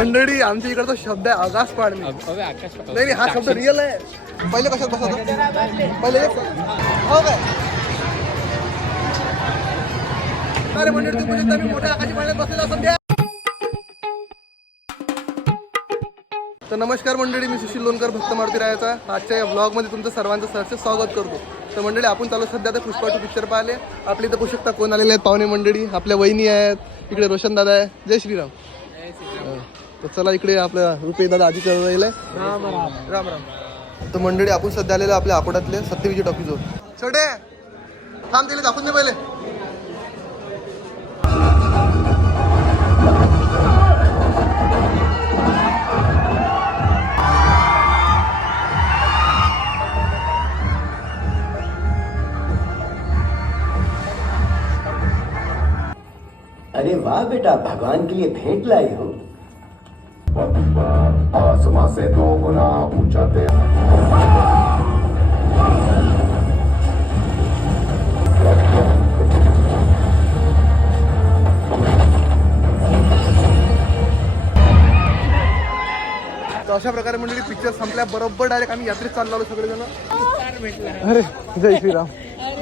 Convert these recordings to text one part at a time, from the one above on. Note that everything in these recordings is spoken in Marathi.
मंडळी आमच्या इकडचा शब्द आहे आगास पाडणे. आकाश नाही नाही हा शब्द रिअल आहे. पहिले कशात बसवतो पहिले हो काय अरे मंडळी तुम्ही मोठ्या आकाशी पाण्यात बसलेला सध्या तर नमस्कार मंडळी मी सुशील लोणकर भक्त मारुती रायाचा. आजच्या या ब्लॉगमध्ये तुमचं सर्वांचं सहर्ष स्वागत करतो. तर मंडळी आपण चालू सध्या आता पुष्पा टू पिक्चर पाहिले. आपली इथं शकता कोण आलेले आहेत पाहुणे मंडळी? आपल्या वहिनी आहेत. इकडे रोशन दादा आहे. जय श्रीराम. तर चला इकडे आपल्या रुपये दादा आजी करत राहिले. राम राम. तर मंडळी आपण सध्या आलेलो आपल्या अकोटातले सत्यविजय टॉकीजवर छोटे थांब तिला दाखवून दे पहिले. अरे वाह बेटा भगवान के लिए भेंट लाई हो। आसमां से दो गुना ऊंचा तेरा तर अशा प्रकारे मंडळी पिक्चर संपल्या. बरोबर डायरेक्ट आम्ही यात्रेत चाललो आलो सगळेजण. अरे जय श्रीराम.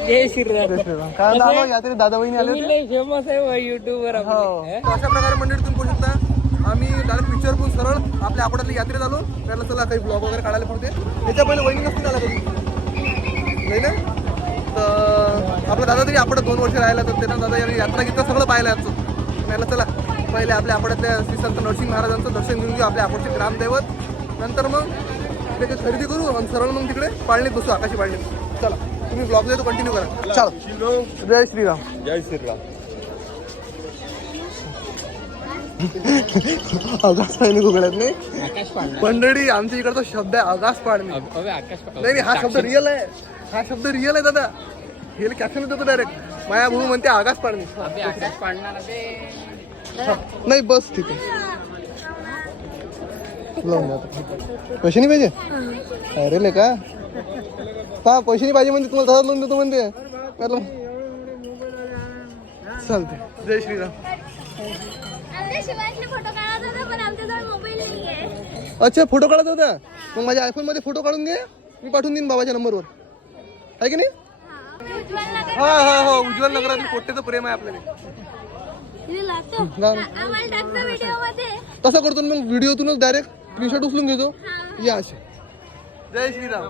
जय श्रीराम. जय श्रीराम. काय आलो यात्रेत दादा वहिनी आले फेमस आहे युट्यूबवर हो. अशा प्रकारे मंडळी तुम्ही बघू शकता. आम्ही डायरेक्ट पिक्चर पण सरळ आपल्या आठवड्यातल्या यात्रेत आलो. त्याला चला काही ब्लॉग वगैरे काढायला पडते त्याच्या पहिले वहिनी नसतील आला कधी? नाही ना? तर आपला दादा तरी आपण दोन वर्ष राहिला तर त्यांना दादा यांनी यात्रा गीता सगळं पाहिलं याचं त्याला चला पहिले आपल्या आठवड्यातल्या श्री संत नरसिंह महाराजांचं दर्शन घेऊन घेऊ आपल्या आठवडचे ग्रामदैवत. नंतर मग तिथे खरेदी करू आणि सरळ मग तिकडे पाळणीत बसू आकाशी पाळणीत. चला तुम्ही ब्लॉग देतो कंटिन्यू करा. चला. जय श्रीराम. जय श्रीराम. आगास पाळणी गुगळ्यात नाही. आकाश मंडळी आमच्या इकडचा शब्द आहे आकाश नाही नाही हा शब्द रिअल आहे. हा शब्द रिअल आहे दादा. हे कॅप्शन देतो डायरेक्ट माया भाऊ म्हणते आकाश पाडणार अबे नाही बस ठीक आहे. पैसे नाही पाहिजे? अरे ले का पा पैसे नाही पाहिजे म्हणते तुम्हाला तसाच लोन देतो म्हणते. चालते जय श्रीराम. अच्छा फोटो काढत होता? मग माझ्या आयफोनमध्ये फोटो काढून घे. मी पाठवून देईन बाबाच्या नंबरवर आहे की नाही? उज्ज्वल नगर हा हा हो उज्ज्वल नगरातील पोट्टेचं प्रेम आहे आपल्याला. तसं करतो मग व्हिडिओतूनच डायरेक्ट स्क्रीनशॉट उचलून घेतो. या असे जय श्रीराम.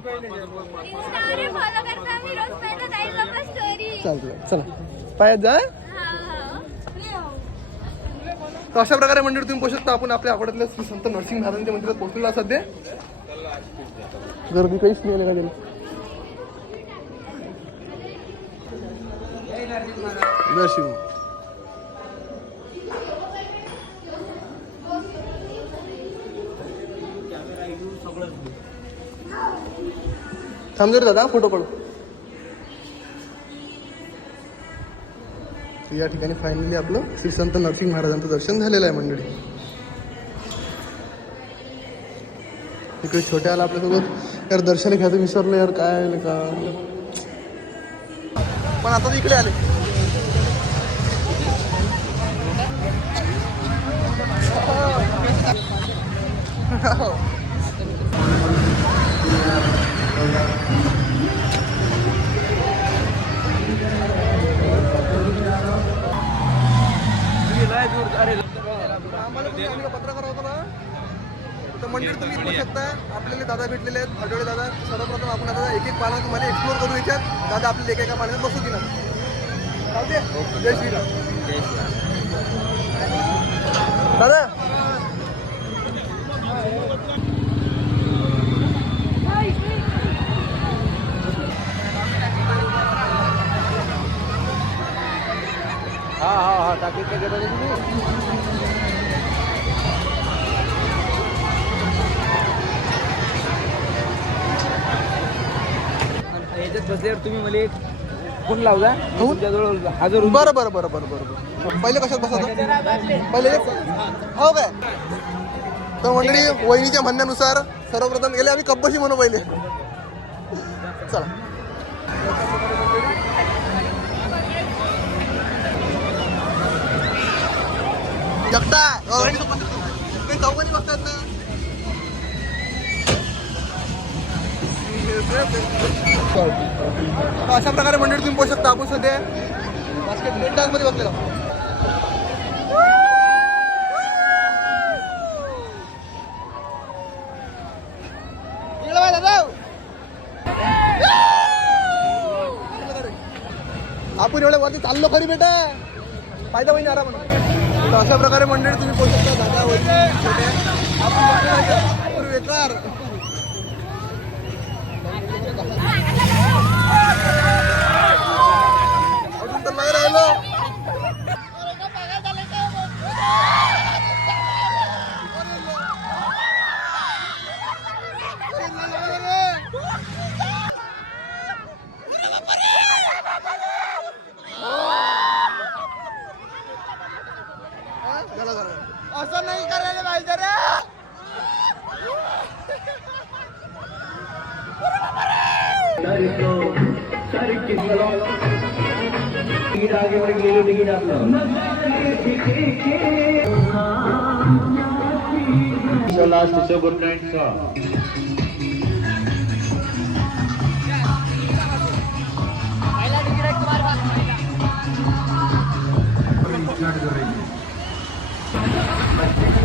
चालतं चला. पायात जा तर अशा प्रकारे मंदिर तुम्ही पोहोचू शकता आपण आपल्या आवडतल्या श्री संत नरसिंह महाराजांच्या मंदिरात पोहोचलेलो सध्या. गर्दी काहीच नाही का थांब जरा दादा फोटो काढू. तर या ठिकाणी फायनली आपलं श्री संत नरसिंह महाराजांचं दर्शन झालेलं आहे मंडळी. इकडे छोट्या आला आपल्यासोबत. यार दर्शन घ्यायचं विसरलं यार काय आलं का पण आता इकडे आले. आम्हाला पत्रकार होतो ना? तर मंदिर तुम्ही बघू शकता. आपल्याला दादा भेटलेले आहेत. आठवडे दादा सर्वप्रथम आपण आता एक एक पालन तुम्हाला एक्सप्लोर करू याच्यात दादा आपल्याला एका एका पाण्यात बसू दिला चालते जय श्रीराम. दादा बसल्यावर तुम्ही मला एक फोन लावला. तुमच्याजवळ हजर होऊन बरं बरं बरं बरं बरं बरं. पहिले कशात बसा पहिले हो काय? तर मंडळी वहिनीच्या म्हणण्यानुसार सर्वप्रथम गेले आम्ही कब्बशी म्हणू पहिले. चला. जगता चौकणी बघतात ना? तर अशा प्रकारे मंडळी तुम्ही पाहू शकता. आपण सध्या बास्केट नेट डान्समध्ये बसलेलो आपण एवढ्या वरती चाललो खरी बेटा. फायदा होईल आराम तर अशा प्रकारे मंडळी तुम्ही पोहोचू शकता. दादा वगैरे आपण बसलेलो वेटर. ചരിക്കോ ചരിക്കുന്നോ ഈടാകെ ഈടാക്കണോ So last is a good night song.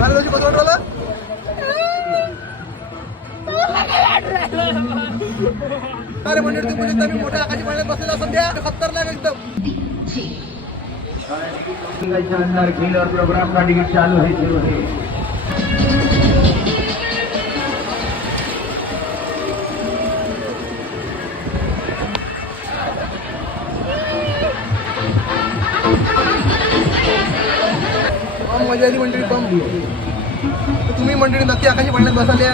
Hello, you got one dollar? Hello. अरे मंडळी तुम्ही पोहोचू शकता मी मोठ्या आकाशी पाण्यात बसलेला सध्या खतरनाक एकदम. शानदार खेल और प्रोग्राम का टिकट चालू है शुरू है मजा आली मंडळी बम. तुम्ही मंडळी नक्की आकाशी पाण्यात बसाल्या